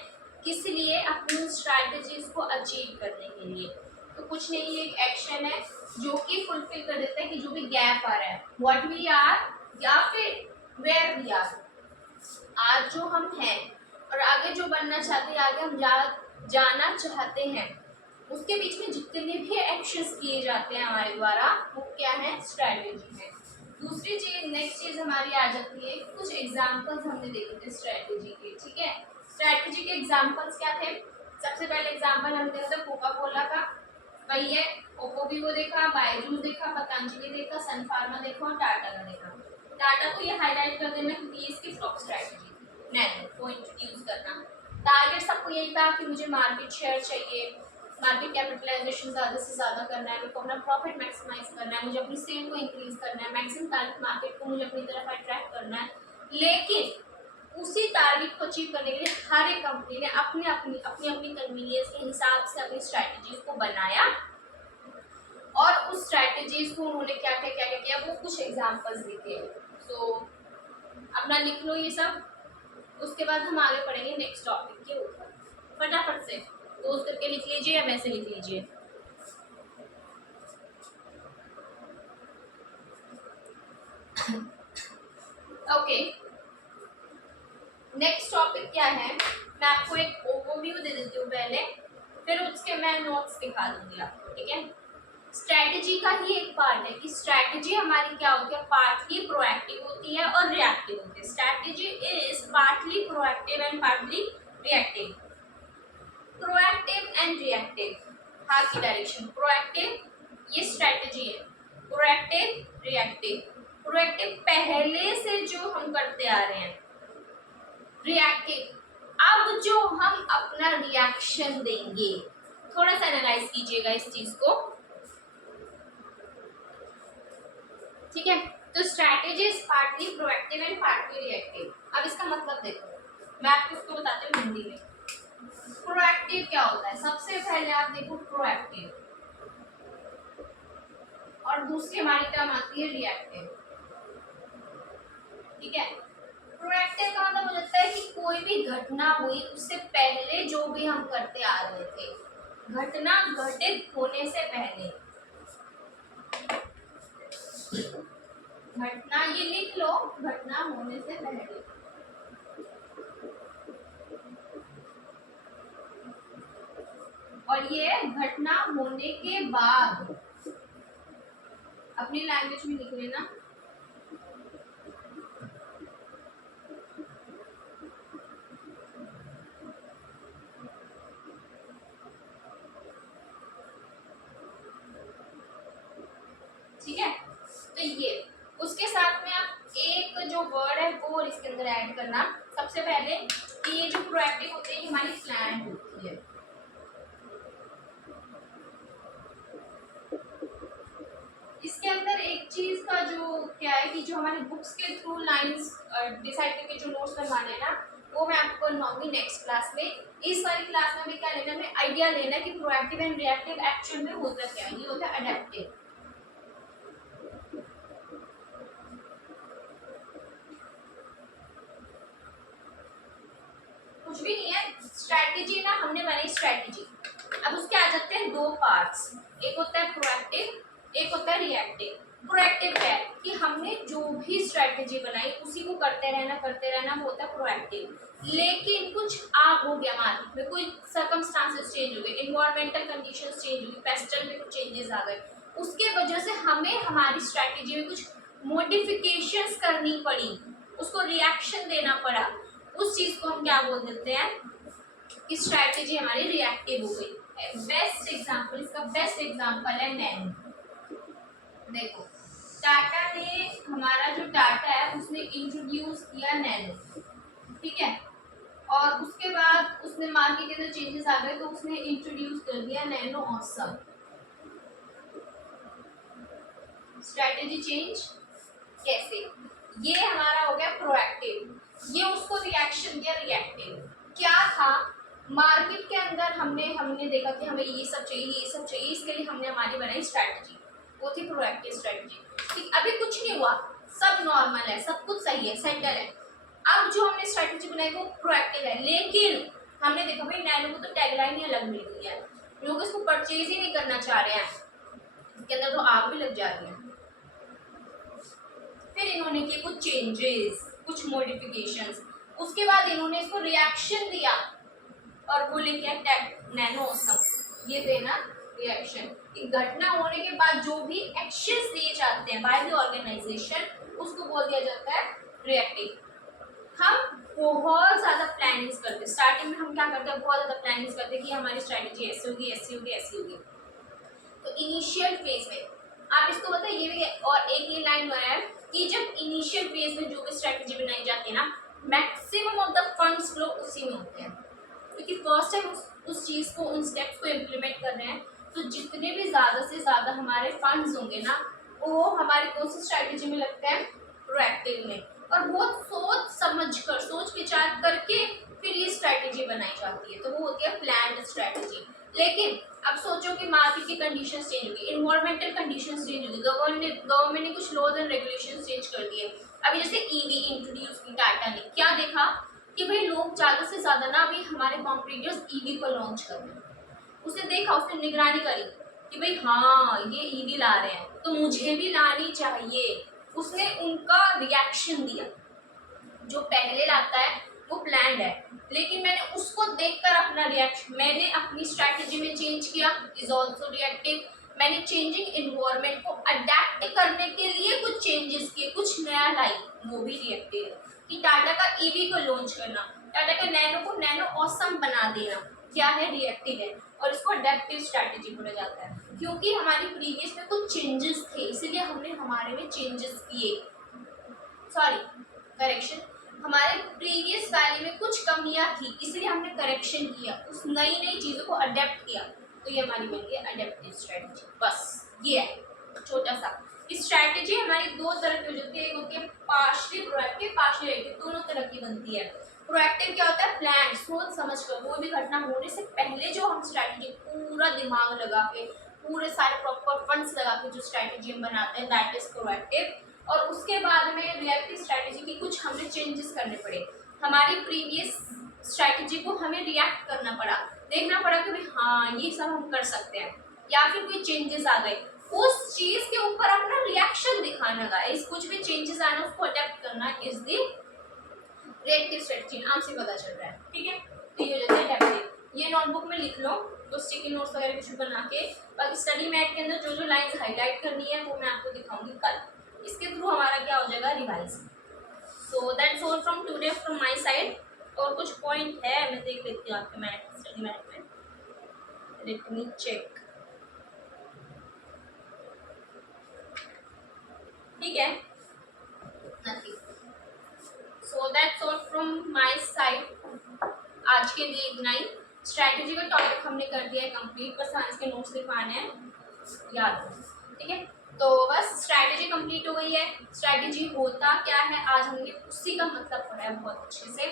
किस लिए, अपनी स्ट्रैटेजीज को अचीव करने के लिए। तो कुछ नहीं, ये एक एक्शन है जो कि फुलफिल कर देता है कि जो भी गैप आ रहा है, व्हाट वी आर या फिर वेयर वी आर, आज जो हम हैं और आगे जो बनना चाहते हैं, आगे हम जाना चाहते हैं, उसके बीच में जितने भी एक्शंस किए जाते हैं हमारे द्वारा, वो क्या है, स्ट्रैटेजी है। दूसरी चीज, नेक्स्ट चीज हमारी आ जाती है, कुछ एग्जांपल्स हमने देखे थे स्ट्रैटेजी के। ठीक है, स्ट्रैटेजी के एग्जांपल्स क्या थे, सबसे पहले एग्जांपल हम देखते हैं कोका कोला का, वही है, ओप्पो वीवो देखा, बायजूस देखा, पतंजलि देखा, सन फार्मा देखा और टाटा का देखा। टाटा को ये हाईलाइट कर देना क्योंकि ये इसकी फ्लॉप स्ट्रैटेजी थी, नैनो को इंट्रोड्यूस करना। टारगेट सबको यही था कि मुझे मार्केट शेयर चाहिए, मार्केट कैपिटलाइजेशन ज़्यादा से ज़्यादा करना है, मेरे को अपना प्रॉफिट मैक्सिमाइज करना है, मुझे अपनी सेल को इंक्रीज करना है, मैक्सिमम टारगेट मार्केट को मुझे अपनी तरफ अट्रैक्ट करना है। लेकिन उसी टारगेट को अचीव करने के लिए हर एक कंपनी ने अपनी अपनी कन्वीनियंस के हिसाब से अपनी स्ट्रैटेजीज को बनाया, और उस स्ट्रैटेजीज को उन्होंने क्या क्या किया वो कुछ एग्जांपल्स लिखे। सो अपना लिख लो ये सब, उसके बाद हम आगे पढ़ेंगे नेक्स्ट टॉपिक के ऊपर। फटाफट से पोज करके लिख लीजिए या वैसे लिख लीजिए। ओके, नेक्स्ट टॉपिक क्या है, मैं आपको एक ओवरव्यू दे देती हूँ पहले, फिर उसके मैं नोट्स दिखा दूंगी आपको, ठीक है। स्ट्रैटेजी का ही एक पार्ट है कि स्ट्रैटेजी हमारी क्या होती है, पार्टली प्रोएक्टिव होती है और रिएक्टिव होती है। Strategy is partly proactive and partly reactive. Proactive and reactive, हाथ की डायरेक्शन, प्रोएक्टिव ये स्ट्रैटेजी है, प्रोएक्टिव रिएक्टिव। प्रोएक्टिव पहले से जो हम करते आ रहे हैं, रिएक्टिव अब जो हम अपना रिएक्शन देंगे। थोड़ा सा एनालाइज कीजिएगा इस चीज को, ठीक है। तो strategy is partly proactive and partly reactive. अब इसका मतलब देखो, मैं आपको इसको बताती हूँ हिंदी में। प्रोएक्टिव क्या होता है, सबसे पहले आप देखो प्रोएक्टिव, और दूसरी हमारी टर्म आती है रिएक्टिव, ठीक है। प्रोएक्टिव का मतलब हो जाता है कि कोई भी घटना हुई उससे पहले जो भी हम करते आ रहे थे, घटना घटित होने से पहले, घटना ये लिख लो, घटना होने से पहले, और ये घटना होने के बाद, अपनी लैंग्वेज में लिख लेना। ठीक है, तो ये उसके साथ में आप एक जो वर्ड है वो इसके अंदर ऐड करना। सबसे पहले कि ये जो प्रोएक्टिव होते हैं हमारी प्लान होती है, इसके अंदर एक चीज का जो क्या है कि जो हमारे बुक्स के थ्रू लाइंस डिसाइड करके जो नोट्स बनवाने हैं ना, वो मैं आपको बनवाऊंगी नेक्स्ट क्लास में। इस वाली क्लास में भी क्या लेना, हमें आइडिया लेना कि प्रोएक्टिव एंड रिएक्टिव एक्चुअल में होता क्या है। ये होता है अडेप्टिव। कुछ भी नहीं है, स्ट्रैटेजी ना हमने बनाई स्ट्रैटेजी। अब उसके आ जाते हैं दो पार्ट्स, एक होता है प्रोएक्टिव, एक होता है रिएक्टिव। प्रोएक्टिव क्या है कि हमने जो भी स्ट्रैटेजी बनाई उसी को करते रहना, वो होता है प्रोएक्टिव। लेकिन कुछ हो गया मार्केट में, कोई सर्कमस्टांसेस चेंज हो गए, इन्वायरमेंटल कंडीशंस चेंज हो गई, फेस्टिवल में कुछ चेंजेस आ गए, उसके वजह से हमें हमारी स्ट्रैटेजी में कुछ मॉडिफिकेशंस करनी पड़ी, उसको रिएक्शन देना पड़ा। उस चीज को हम क्या बोल देते हैं कि स्ट्रैटेजी हमारी रिएक्टिव हो गई। बेस्ट एग्जांपल, इसका बेस्ट एग्जांपल है नैनो। देखो टाटा ने, हमारा जो टाटा है उसने इंट्रोड्यूस किया नैनो, ठीक है, और उसके बाद उसने मार्केट के अंदर चेंजेस आ गए तो उसने इंट्रोड्यूस कर दिया नैनो ऑसम। स्ट्रैटेजी चेंज कैसे, ये हमारा हो गया प्रोएक्टिव, ये उसको रिएक्शन दिया रिएक्टिव। क्या था, मार्केट के अंदर हमने देखा कि हमें ये सब चाहिए, इसके लिए हमने हमारी बनाई स्ट्रैटेजी, वो थी प्रोएक्टिव स्ट्रैटेजी। ठीक, अभी कुछ नहीं हुआ, सब नॉर्मल है, सब कुछ सही है, सेटल है। अब जो हमने स्ट्रैटेजी बनाई वो प्रोएक्टिव है, लेकिन हमने देखा भाई नैनो को तो टैगलाइन ही अलग मिल गई है, लोग इसको परचेज ही नहीं करना चाह रहे हैं, इसके अंदर तो आग भी लग जा रही है। फिर इन्होंने किए कुछ चेंजेस, कुछ मॉडिफिकेशंस, उसके बाद इन्होंने इसको रिएक्शन दिया और वो लेके नैनो ऑसम, ये देना रिएक्शन। घटना होने के बाद जो भी एक्शंस दिए जाते हैं बाय द ऑर्गेनाइजेशन, उसको बोल दिया जाता है रिएक्टिव। हम बहुत ज्यादा प्लानिंग्स करते हैं, स्टार्टिंग में हम क्या करते हैं, बहुत ज्यादा प्लानिंग्स करते हैं कि हमारी स्ट्रैटेजी ऐसी होगी, ऐसी होगी, ऐसी होगी। तो इनिशियल फेज में आप इसको बताइए, ये भी और एक ये लाइन हुआ है कि जब इनिशियल फेज में जो भी स्ट्रैटेजी बनाई जाती है ना, maximum of the funds flow उसी में होते हैं, क्योंकि फर्स्ट टाइम उस चीज़ को, उन स्टेप्स को इम्प्लीमेंट कर रहे हैं, तो जितने भी ज़्यादा से ज़्यादा हमारे फंड्स होंगे ना, वो हमारे कौन सी स्ट्रैटेजी में लगते हैं, प्रोएक्टिव में। और बहुत सोच समझ कर, सोच विचार करके फिर ये स्ट्रैटेजी बनाई जाती है, तो वो होती है प्लान्ड स्ट्रैटेजी। लेकिन अब सोचो कि मार्केट की कंडीशंस चेंज होगी, इन्वायरमेंटल कंडीशंस चेंज होगी, गवर्नमेंट ने कुछ लॉज एंड रेगुलेशंस चेंज कर दिए। अभी जैसे ईवी इंट्रोड्यूस की टाटा ने, क्या देखा कि भाई लोग ज़्यादा से ज़्यादा ना अभी हमारे कॉम्पिटिटर्स ईवी को लॉन्च कर रहे हैं, उसे देखा, उसने निगरानी करी कि भाई हाँ ये ईवी ला रहे हैं तो मुझे भी लानी चाहिए, उसने उनका रिएक्शन दिया। जो पहले लाता है वो प्लान्ड है, लेकिन मैंने उसको देखकर अपना रिएक्शन, मैंने अपनी स्ट्रैटेजी में चेंज किया, इज ऑल्सो रिएक्टिव। मैंने चेंजिंग इन्वायरमेंट को अडेप्ट करने के लिए कुछ चेंजेस किए, कुछ नया लाई, वो भी रिएक्टिव है। कि टाटा का ईवी को लॉन्च करना, टाटा का नैनो को नैनो ऑसम बना देना, क्या है, रिएक्टिव है। और इसको अडेप्टिव स्ट्रैटेजी बोला जाता है, क्योंकि हमारी प्रीवियस में कुछ चेंजेस थे, इसीलिए हमने हमारे में चेंजेस किए, सॉरी करेक्शन, हमारे प्रीवियस वैल्यू में कुछ कमियां थी, इसलिए हमने करेक्शन किया, उस नई नई चीज़ों को अडेप्ट किया, तो ये हमारी बन गई अडेप्टिव स्ट्रैटेजी। बस ये है छोटा सा। इस स्ट्रैटेजी हमारी दो तरह की हो जाती है, एक होती है पार्शली प्रोएक्टिव, पार्शली रिएक्टिव, दोनों तरह की बनती है। प्रोएक्टिव क्या होता है, प्लान, सोच समझ कर, कोई भी घटना होने से पहले जो हम स्ट्रैटेजी पूरा दिमाग लगा के, पूरे सारे प्रॉपर फंड्स लगा के जो स्ट्रैटेजी हम बनाते हैं, दैट इज प्रोएक्टिव। और उसके बाद में रिएक्टिव स्ट्रैटेजी की कुछ हमें चेंजेस करने पड़े, हमारी प्रीवियस स्ट्रैटेजी को हमें रिएक्ट करना पड़ा, देखना पड़ा कि भाई हाँ ये सब हम कर सकते हैं, या फिर कोई चेंजेस आ गए, उस चीज के ऊपर अपना रिएक्शन दिखाना, गाइस कुछ भी चेंजेस आना उसको अडेप्ट करना इज द रिएक्टिव स्ट्रेटजी। नाम से पता चल रहा है, ठीक है। तो ये हो जाता है अडेप्टिव। ये नोटबुक में लिख लो, तो स्टिकी नोट्स वगैरह कुछ बना के, बाकी स्टडी मैट के अंदर जो जो लाइंस हाईलाइट करनी है वो मैं आपको दिखाऊंगी कल, इसके थ्रू हमारा क्या हो जाएगा, revise. So that's all from today from my side. और कुछ पॉइंट है, मैं देख लेती हूँ आपके मैट, स्टडी मैट में, लेट मी चेक, ठीक है, nothing. So that's all from my side, आज के लिए इतना ही। स्ट्रैटेजी का टॉपिक हमने कर दिया है कंप्लीट, बस साइंस के नोट्स लिखवाने हैं, याद रखो, ठीक है। तो बस स्ट्रैटेजी कंप्लीट हो गई है। स्ट्रैटेजी होता क्या है आज हमने उसी का मतलब पढ़ा है बहुत अच्छे से,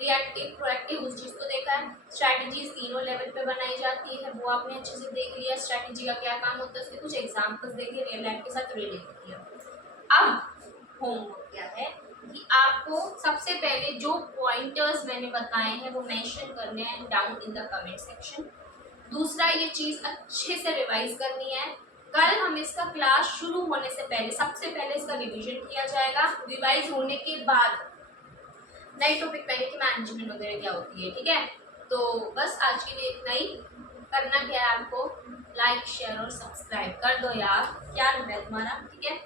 रिएक्टिव प्रोएक्टिव उस चीज़ को देखा है। स्ट्रैटेजीज तीनों लेवल पे बनाई जाती है, वो आपने अच्छे से देख लिया, स्ट्रैटेजी का क्या काम होता है, उसके कुछ एग्जाम्पल्स देखे, रियल लाइफ के साथ रिलेट किया। अब होमवर्क क्या है कि आपको सबसे पहले जो पॉइंटर्स मैंने बताए हैं वो मेंशन करने हैं down in the comment section. दूसरा, ये चीज़ अच्छे से रिवाइज करनी है, कल हम इसका क्लास शुरू होने से पहले सबसे पहले इसका रिवीजन किया जाएगा, रिवाइज होने के बाद नई टॉपिक पहले की मैनेजमेंट वगैरह क्या होती है, ठीक है। तो बस आज के लिए इतना ही। करना क्या है आपको, लाइक शेयर और सब्सक्राइब कर दो यार, क्या है तुम्हारा, ठीक है।